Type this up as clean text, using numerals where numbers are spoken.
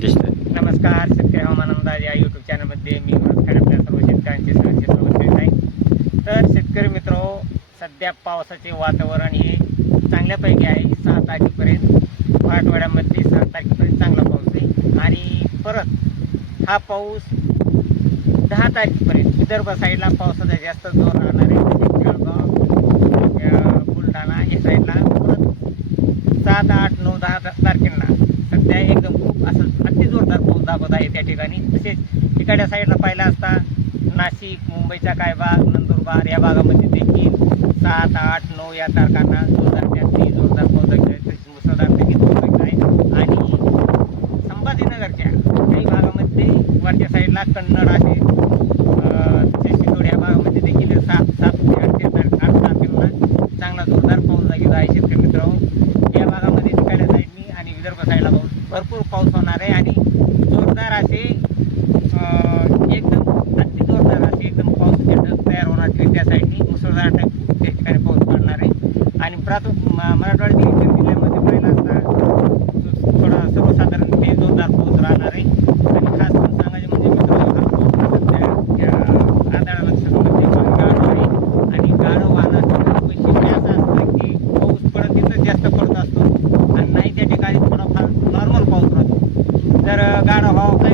दिसतंय. नमस्कार, शेतकरी हवामान अंदाज या यूट्यूब चॅनलमध्ये मी आपल्या सर्व शेतकऱ्यांचे सहर्ष स्वागत करीत आहे. तर शेतकरी मित्र, सध्या पावसाचे वातावरण हे चांगल्यापैकी आहे. 6 तारखेपर्यंत मराठवाड्यामध्ये 6 तारखेपर्यंत चांगला पाऊस आहे आणि परत हा पाऊस 10 तारखेपर्यंत विदर्भ साईडला पावसाचा जास्त जोर राहणार आहे. जळगाव, बुलढाणा या साईडला परत 7, 8, 9, 10 तारखेला सध्या एकदम खूप असं अति जोरदार पाऊस दाखवत आहे त्या ठिकाणी. तसेच तिकडच्या साईडला पाहिला असता नाशिक, मुंबईचा काय भाग, नंदुरबार या भागामध्ये देखील 7, 8, 9 या तारखांना जोरदार पाऊस मुसळधार देखील पाऊस आहे. आणि संभाजीनगरच्या काही भागामध्ये वरच्या साईडला कन्नड आहे, सिंधुदुर्ग या भागामध्ये देखील 7 ते 8 तारखेला चांगला जोरदार पाऊस लागेल आहे. शेतकरी मित्रांनो, या भागामध्ये तिकडल्या साईडनी आणि विदर्भ साईडला भरपूर पाऊस होणार आहे आणि जोरदार असे एकदम अति जोरदार असे एकदम पावसाचे ढग तयार होणार त्या साईडनी मुसळधार त्या ठिकाणी पाऊस पडणार आहे. आणि मराठवाडा जिल्ह्यामध्ये पहिला असता थोडा सर्वसाधारण ते जोरदार पाऊस राहणार आहे. आणि खास करून सांगायचे म्हणजे मित्रांनो, हा पाऊस सध्या आदळा नक्षत्रामध्ये गाढव आहे आणि गाढव वाहनाचं वैशिष्ट्य असं असतं की पाऊस पडत तिथं जास्त पडत असतो आणि नाही त्या ठिकाणी थोडाफार नॉर्मल पाऊस राहतो. जर गाढव हवा